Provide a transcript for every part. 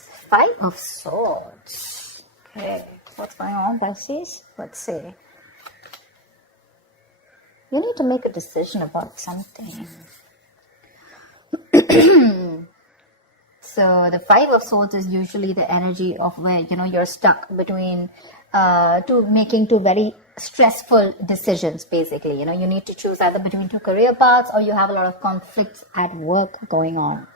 Five of Swords. Okay, what's going on, Pisces? Let's see. You need to make a decision about something. So the Five of Swords is usually the energy of where, you're stuck between making two very stressful decisions, basically. You need to choose either between two career paths, or you have a lot of conflicts at work going on.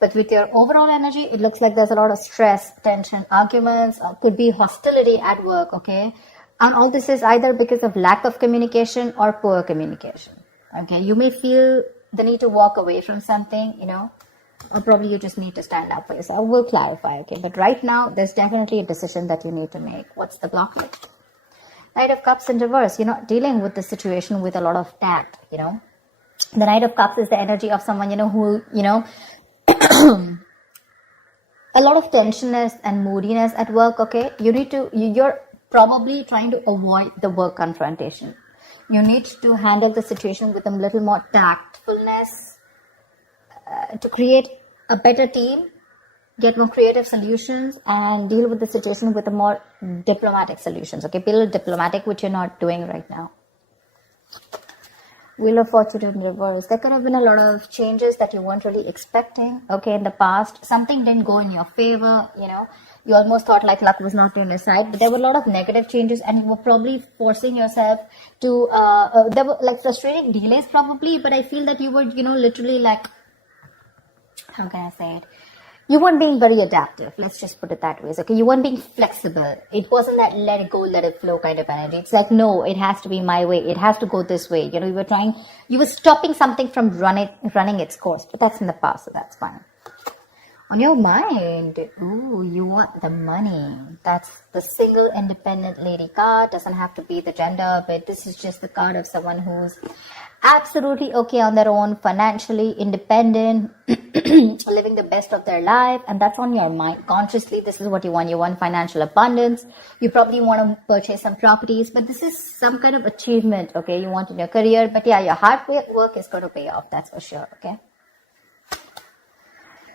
But with your overall energy, it looks like there's a lot of stress, tension, arguments, could be hostility at work, okay? And all this is either because of lack of communication or poor communication, okay? You may feel the need to walk away from something, or probably you just need to stand up for yourself. We'll clarify, okay? But right now, there's definitely a decision that you need to make. What's the blockage? Knight of Cups in reverse. You're not dealing with the situation with a lot of tact, The Knight of Cups is the energy of someone, who, a lot of tensionness and moodiness at work, okay? You're probably trying to avoid the work confrontation. You need to handle the situation with a little more tactfulness to create a better team, get more creative solutions, and deal with the situation with a more diplomatic solutions, okay? Be a little diplomatic, which you're not doing right now. Wheel of Fortune in reverse. There could have been a lot of changes that you weren't really expecting, okay, in the past. Something didn't go in your favor, You almost thought like luck was not on your side, but there were a lot of negative changes, and you were probably forcing yourself to, there were like frustrating delays probably, but I feel that you were, literally like, how can I say it? You weren't being very adaptive. Let's just put it that way. Okay, you weren't being flexible. It wasn't that let it go, let it flow kind of energy. It's like, no, it has to be my way. It has to go this way. You were stopping something from running its course, but that's in the past, so that's fine. On your mind, you want the money. That's the single independent lady card. Doesn't have to be the gender, but this is just the card of someone who's absolutely okay on their own, financially independent, living the best of their life, and that's on your mind. Consciously, this is what you want. You want financial abundance. You probably want to purchase some properties, but this is some kind of achievement, okay, you want in your career. But yeah, your hard work is going to pay off, that's for sure, okay?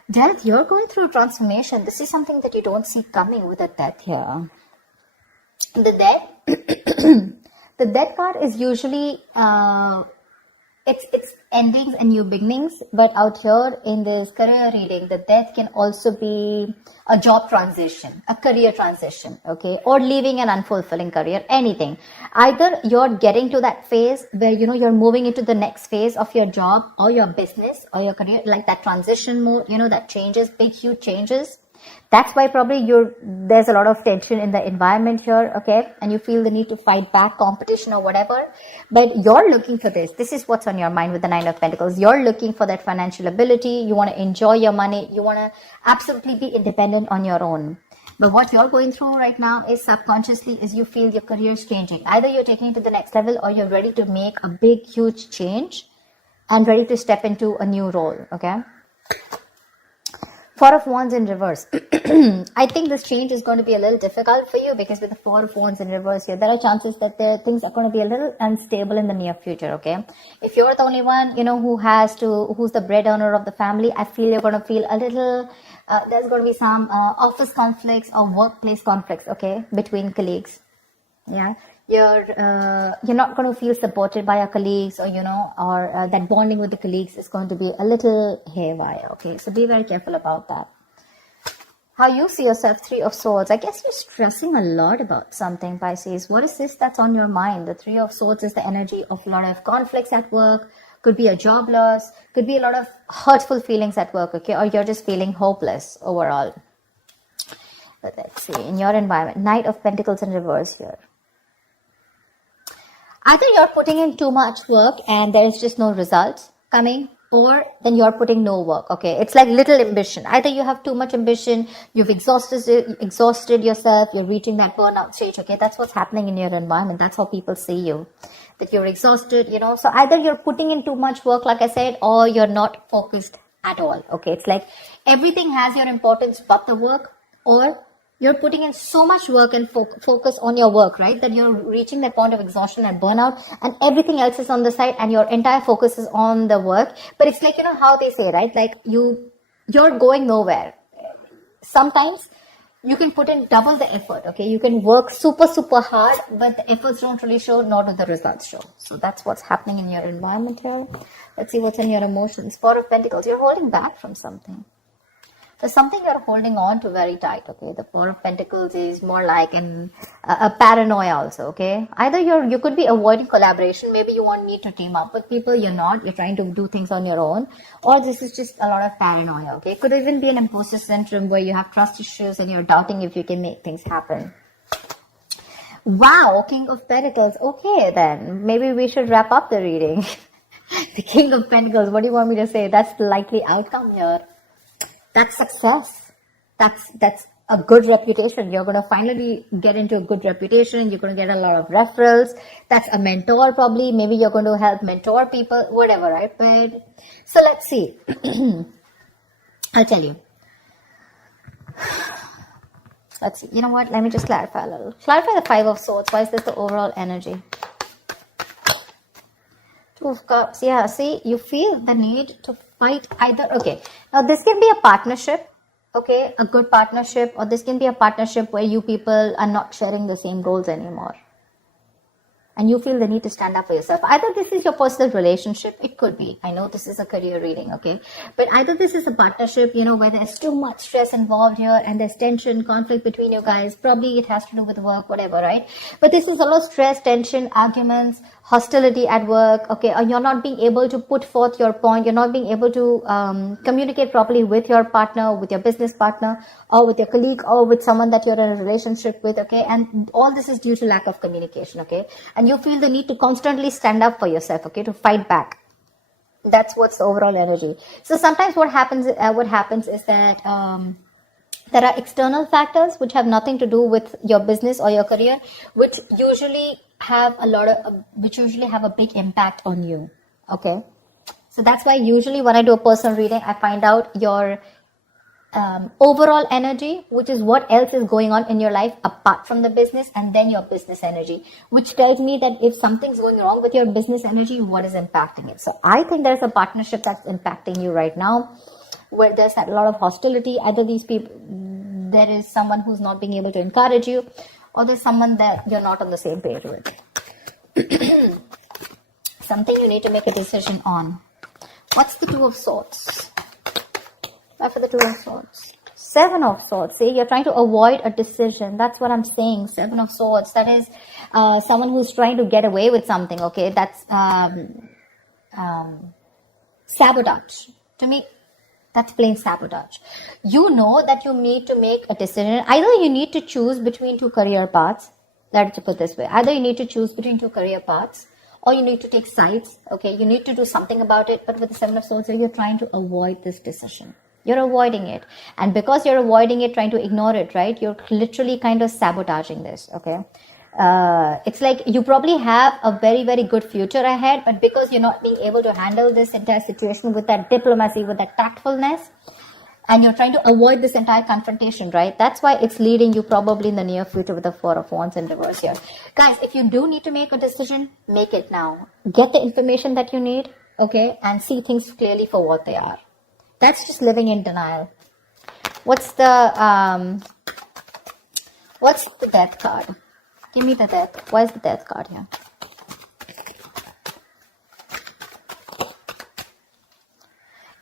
Death, you're going through a transformation. This is something that you don't see coming with a death here. The death, the death card is usually, it's endings and new beginnings, but out here in this career reading, the death can also be a job transition, a career transition, okay, or leaving an unfulfilling career, anything. Either you're getting to that phase where, you're moving into the next phase of your job or your business or your career, like that transition mode, that changes, big, huge changes. That's why probably there's a lot of tension in the environment here, okay? And you feel the need to fight back competition or whatever. But you're looking for this. This is what's on your mind with the Nine of Pentacles. You're looking for that financial ability. You want to enjoy your money. You want to absolutely be independent on your own. But what you're going through right now is subconsciously is you feel your career is changing. Either you're taking it to the next level or you're ready to make a big, huge change and ready to step into a new role, okay? Four of Wands in reverse. I think this change is going to be a little difficult for you because with the Four of Wands in reverse here, there are chances that things are going to be a little unstable in the near future, okay? If you're the only one, who's the bread earner of the family, I feel you're going to feel a little, there's going to be some office conflicts or workplace conflicts, okay, between colleagues. Yeah. You're not going to feel supported by your colleagues, or that bonding with the colleagues is going to be a little haywire, okay? So be very careful about that. How you see yourself, Three of Swords. I guess you're stressing a lot about something, Pisces. What is this that's on your mind? The Three of Swords is the energy of a lot of conflicts at work. Could be a job loss. Could be a lot of hurtful feelings at work, okay? Or you're just feeling hopeless overall. But let's see, in your environment, Knight of Pentacles in reverse here. Either you're putting in too much work and there is just no results coming, or then you're putting no work, okay? It's like little ambition. Either you have too much ambition, you've exhausted yourself, you're reaching that burnout stage, okay? That's what's happening in your environment. That's how people see you, that you're exhausted, So either you're putting in too much work, like I said, or you're not focused at all, okay? It's like everything has your importance but the work, or you're putting in so much work and focus on your work, right? That you're reaching that point of exhaustion and burnout, and everything else is on the side and your entire focus is on the work. But it's like, how they say, right? Like you're going nowhere. sometimes you can put in double the effort, okay? You can work super, super hard, but the efforts don't really show, nor do the results show. So that's what's happening in your environment here. Let's see what's in your emotions. Four of Pentacles. You're holding back from something. There's something you're holding on to very tight, okay? The Four of Pentacles is more like a paranoia also, okay? Either you could be avoiding collaboration. Maybe you won't need to team up with people. You're not. You're trying to do things on your own. Or this is just a lot of paranoia, okay? It could even be an imposter syndrome where you have trust issues and you're doubting if you can make things happen. Wow, King of Pentacles. Okay, then. Maybe we should wrap up the reading. The King of Pentacles. What do you want me to say? That's the likely outcome here. That's success. That's a good reputation. You're going to finally get into a good reputation. You're going to get a lot of referrals. That's a mentor probably. Maybe you're going to help mentor people, whatever, right? But so let's see. I'll tell you. Let's see. You know what? Let me just clarify a little. Clarify the Five of Swords. Why is this the overall energy? Two of Cups. Yeah, see, you feel the need to fight either. Okay, now this can be a partnership, okay, a good partnership, or this can be a partnership where you people are not sharing the same goals anymore. And you feel the need to stand up for yourself. Either this is your personal relationship, it could be. I know this is a career reading, okay? But either this is a partnership, you know, where there's too much stress involved here and there's tension, conflict between you guys. Probably it has to do with work, whatever, right? But this is a lot of stress, tension, arguments, hostility at work, okay? Or you're not being able to put forth your point. You're not being able to communicate properly with your partner, with your business partner, or with your colleague, or with someone that you're in a relationship with, okay? And all this is due to lack of communication, okay? And you feel the need to constantly stand up for yourself, okay, to fight back. That's what's the overall energy. So sometimes what happens is that there are external factors which have nothing to do with your business or your career, which usually have a big impact on you, okay? So that's why usually when I do a personal reading, I find out your overall energy, which is what else is going on in your life apart from the business, and then your business energy, which tells me that if something's going wrong with your business energy, what is impacting it. So I think there's a partnership that's impacting you right now, where there's a lot of hostility. Either these people, there is someone who's not being able to encourage you, or there's someone that you're not on the same page with. Something you need to make a decision on. What's the Two of Swords? For the Two of Swords. Seven of Swords. See, you're trying to avoid a decision. That's what I'm saying. Seven of Swords. That is someone who's trying to get away with something. Okay, that's sabotage. To me, that's plain sabotage. You know that you need to make a decision. Either you need to choose between two career paths. Let's put it this way. Either you need to choose between two career paths, or you need to take sides. Okay, you need to do something about it. But with the Seven of Swords, you're trying to avoid this decision. You're avoiding it. And because you're avoiding it, trying to ignore it, right? You're literally kind of sabotaging this, okay? It's like you probably have a very, very good future ahead, but because you're not being able to handle this entire situation with that diplomacy, with that tactfulness, and you're trying to avoid this entire confrontation, right? That's why it's leading you probably in the near future with the Four of Wands in reverse here. Guys, if you do need to make a decision, make it now. Get the information that you need, okay? And see things clearly for what they are. That's just living in denial. What's the Death card? Give me the Death. Why is the Death card here?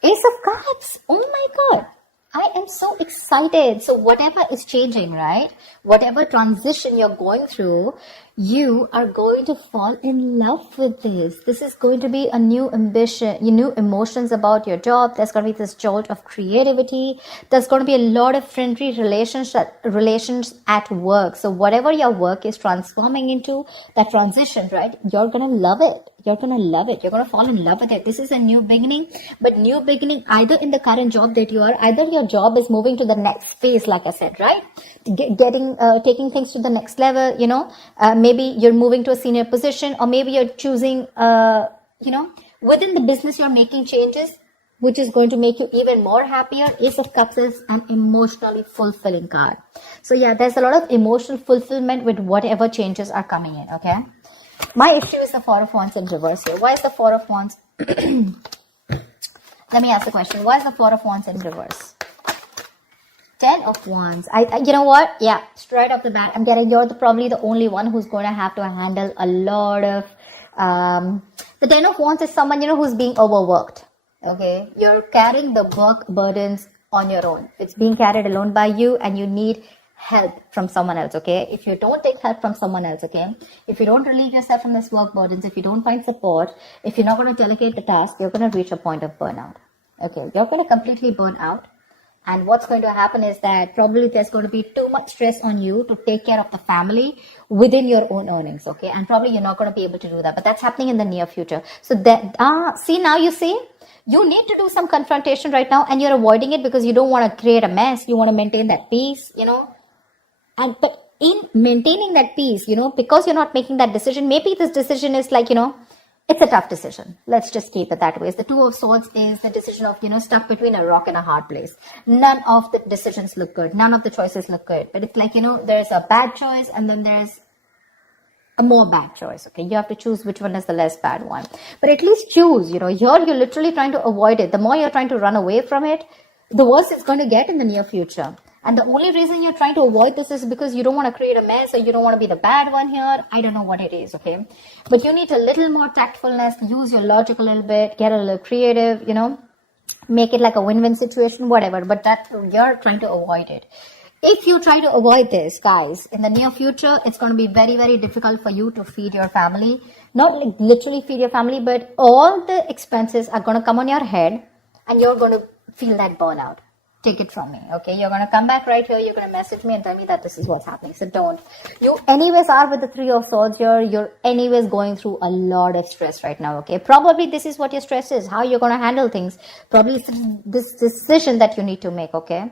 Ace of Cups. Oh my God. I am so excited. So whatever is changing, right? Whatever transition you're going through, you are going to fall in love with this. This is going to be a new ambition, new emotions about your job. There's going to be this jolt of creativity. There's going to be a lot of friendly relations at work. So whatever your work is transforming into, that transition, right? You're going to love it. You're going to love it. You're going to fall in love with it. This is a new beginning, but new beginning either in the current job that you are, either your job is moving to the next phase, like I said, right? Taking things to the next level, you know, maybe you're moving to a senior position, or maybe you're choosing, within the business, you're making changes, which is going to make you even more happier. Ace of Cups is an emotionally fulfilling card. So yeah, there's a lot of emotional fulfillment with whatever changes are coming in, okay? My issue is the Four of Wands in reverse here. Why is the Four of Wands? Let me ask the question. Why is the Four of Wands in reverse? Ten of Wands. You know what? Yeah, straight off the bat, I'm getting you're probably the only one who's going to have to handle a lot of. The Ten of Wands is someone, who's being overworked. Okay, you're carrying the work burdens on your own. It's being carried alone by you, and you need help from someone else. Okay, if you don't take help from someone else, okay, if you don't relieve yourself from this work burdens, if you don't find support, if you're not going to delegate the task, you're going to reach a point of burnout. Okay, you're going to completely burn out. And what's going to happen is that probably there's going to be too much stress on you to take care of the family within your own earnings, okay? And probably you're not going to be able to do that. But that's happening in the near future. So that, see, now you see, you need to do some confrontation right now, and you're avoiding it because you don't want to create a mess. You want to maintain that peace, And but in maintaining that peace, because you're not making that decision, maybe this decision is like, it's a tough decision. Let's just keep it that way. The Two of Swords is the decision of, stuck between a rock and a hard place. None of the decisions look good. None of the choices look good. But it's like, there's a bad choice and then there's a more bad choice. Okay, you have to choose which one is the less bad one. But at least choose, here you're literally trying to avoid it. The more you're trying to run away from it, the worse it's going to get in the near future. And the only reason you're trying to avoid this is because you don't want to create a mess or you don't want to be the bad one here. I don't know what it is, okay? But you need a little more tactfulness, use your logic a little bit, get a little creative, make it like a win-win situation, whatever. But that you're trying to avoid it. If you try to avoid this, guys, in the near future, it's going to be very, very difficult for you to feed your family. Not like literally feed your family, but all the expenses are going to come on your head and you're going to feel that burnout. Take it from me, okay? You're going to come back right here. You're going to message me and tell me that this is what's happening. So don't. You anyways are with the Three of Swords here. You're anyways going through a lot of stress right now, okay? Probably this is what your stress is, how you're going to handle things. Probably it's this decision that you need to make, okay?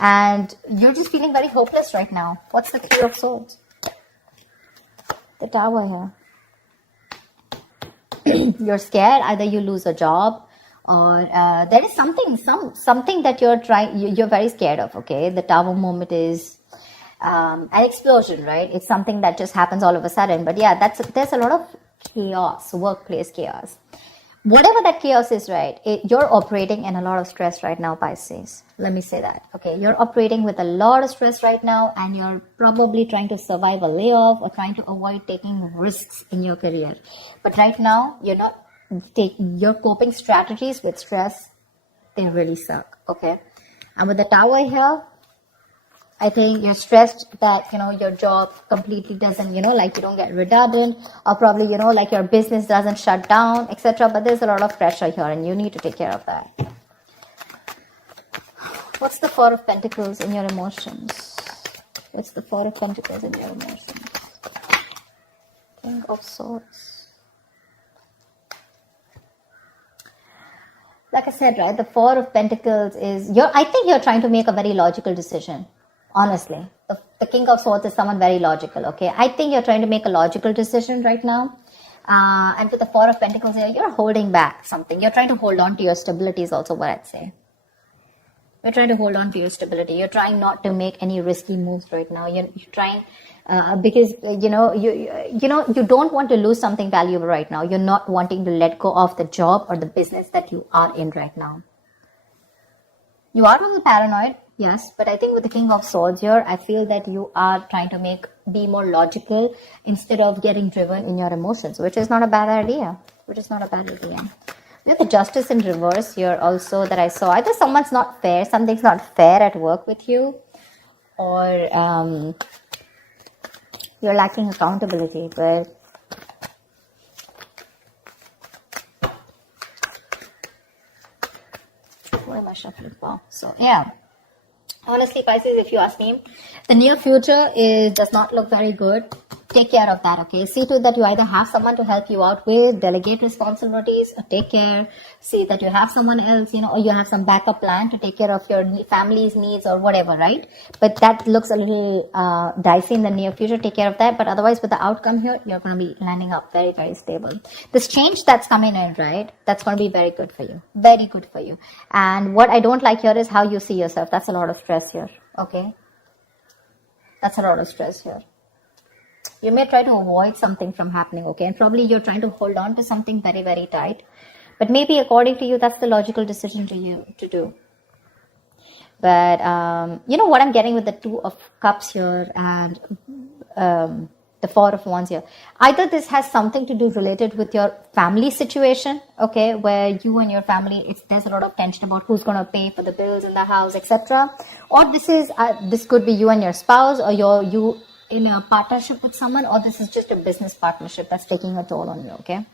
And you're just feeling very hopeless right now. What's the Three of Swords? The Tower here. You're scared. Either you lose a job, or there is something that you're very scared of, okay? The Tower moment is an explosion, right? It's something that just happens all of a sudden. But yeah, there's a lot of chaos, workplace chaos. Whatever that chaos is, right? You're operating in a lot of stress right now, Pisces. Let me say that, okay? You're operating with a lot of stress right now, and you're probably trying to survive a layoff or trying to avoid taking risks in your career. But right now, you're not your coping strategies with stress, they really suck, okay? And with the Tower here, I think you're stressed that, your job completely doesn't, you don't get redundant, or probably, like your business doesn't shut down, etc. But there's a lot of pressure here and you need to take care of that. What's the Four of Pentacles in your emotions? What's the Four of Pentacles in your emotions? King of Swords. Like I said, right, the Four of Pentacles is, I think you're trying to make a very logical decision, honestly. The King of Swords is someone very logical, okay? I think you're trying to make a logical decision right now. And with the Four of Pentacles here, you're holding back something. You're trying to hold on to your stability is also what I'd say. You're trying to hold on to your stability. You're trying not to make any risky moves right now. You're trying... because you don't want to lose something valuable right now. You're not wanting to let go of the job or the business that you are in right now. You are a little paranoid, yes, but I think with the King of Swords here, I feel that you are trying to be more logical instead of getting driven in your emotions, which is not a bad idea. We have the Justice in reverse here also that I saw. Either something's not fair at work with you, or you're lacking accountability, but what am I shuffling for? So yeah, honestly, Pisces, if you ask me, the near future does not look very good. Take care of that, okay? See to it that you either have someone to help you out with, delegate responsibilities, or take care. See that you have someone else, or you have some backup plan to take care of your family's needs or whatever, right? But that looks a little dicey in the near future. Take care of that. But otherwise, with the outcome here, you're going to be landing up very, very stable. This change that's coming in, right? That's going to be very good for you. Very good for you. And what I don't like here is how you see yourself. That's a lot of stress here, okay? That's a lot of stress here. You may try to avoid something from happening, okay? And probably you're trying to hold on to something very, very tight. But maybe according to you, that's the logical decision to do. But you know what I'm getting with the Two of Cups here and the Four of Wands here. Either this has something to do related with your family situation, okay, where you and your family, there's a lot of tension about who's going to pay for the bills in the house, etc. Or this could be you and your spouse, or you in a partnership with someone, or this is just a business partnership that's taking a toll on you, okay?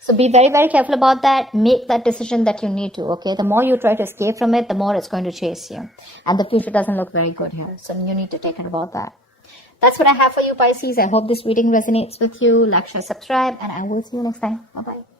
So be very, very careful about that. Make that decision that you need to, okay? The more you try to escape from it, the more it's going to chase you. And the future doesn't look very good here. So you need to take care about that. That's what I have for you, Pisces. I hope this reading resonates with you. Like, share, subscribe, and I will see you next time. Bye-bye.